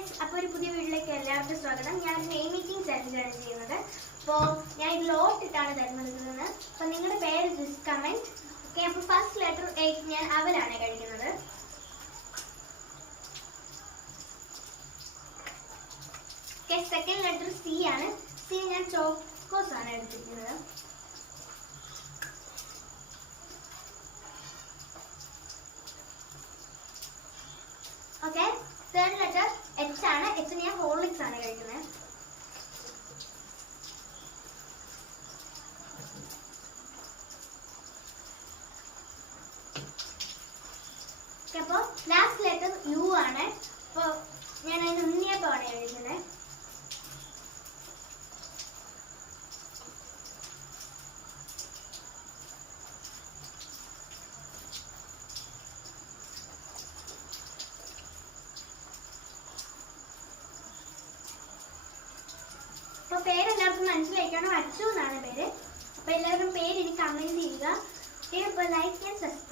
Guys, അപ്പോൾ ഒരു പുതിയ വീഡിയോയിലേക്ക് എല്ലാവർക്കും സ്വാഗതം. ഞാൻ നെയിം മീറ്റിംഗ് ചലഞ്ചാണ് ചെയ്യുന്നത്. അപ്പോൾ ഞാൻ ഇത് ലോട്ട് ഇട്ടാണ് തിരഞ്ഞെടുക്കുന്നത്. അപ്പോൾ നിങ്ങളുടെ പേര് ജസ്റ്റ് കമൻറ്റ്. ഓക്കെ, അപ്പോൾ ഫസ്റ്റ് ലെറ്റർ എ ഞാൻ അവലാണ് കഴിക്കുന്നത്. ഓക്കെ, സെക്കൻഡ് ലെറ്റർ സി ആണ്. സി ഞാൻ ചോക്കോസ് ആണ് എടുത്തിരിക്കുന്നത്. ഓക്കെ, തേർഡ് ലെറ്റർ എച്ച് ആണ്. എച്ച് ഞാൻ ഹോർലിക്സ് ആണ് കഴിക്കുന്നത്. അപ്പോൾ ലാസ്റ്റ് ലെറ്റർ യു ആണ്. അപ്പോൾ ഞാൻ അതിന് ഉണ്ണിയപ്പമാണ് കഴിക്കുന്നത്. അപ്പോൾ പേരെല്ലാവർക്കും മനസ്സിലാക്കണം. അച്ചു എന്നാണ് പേര്. അപ്പോൾ എല്ലാവരും പേര് എനിക്ക് കമൻറ്റ് ചെയ്യുക. അപ്പോൾ ലൈക്ക് ആൻഡ് സബ്സ്ക്രൈബ്.